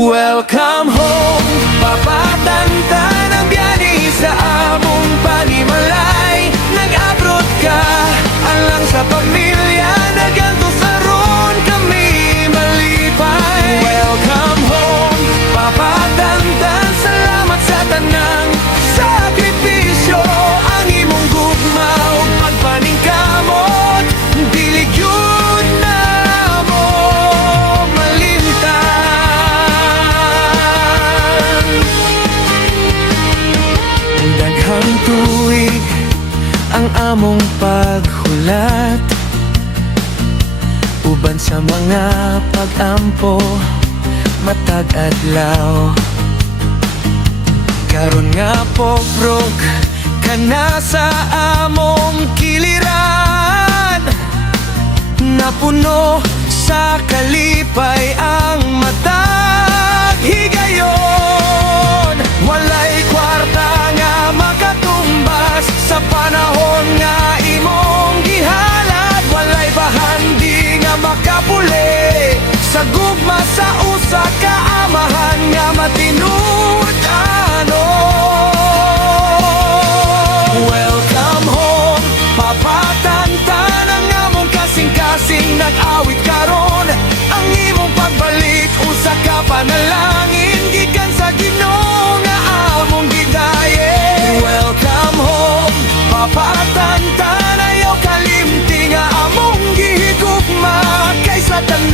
Welcome home, papatantan ang biyani sa among panimalay. Nag-abroad ka, alang sa pamilya, naganto sa ron kami malipay. Welcome home, papatantan, salamat sa tanang sakripisyo. Ang imong gugma o pagpaningkamot, dili gyud na mo daghang tuig ang among paghulat, uban sa mga pag-ampo matag adlaw. Karon nga pobrog ka na sa among kiliran, napuno sa kalipay ang matag higayon. Walay kwarta nga makatumbas sa panahon nga imong gihalad. Walay bahandi nga makapuli sa gugma sa usa ka amahan nga matinud-ano. Welcome home, papatantan ang among kasing-kasing nag-awit karon. Ang imong pagbalik usa ka panalangin gikan sa Ginoo nga among gidaye. Welcome home, papatantan ayaw kalimti nga among gihigugma kaysa tanan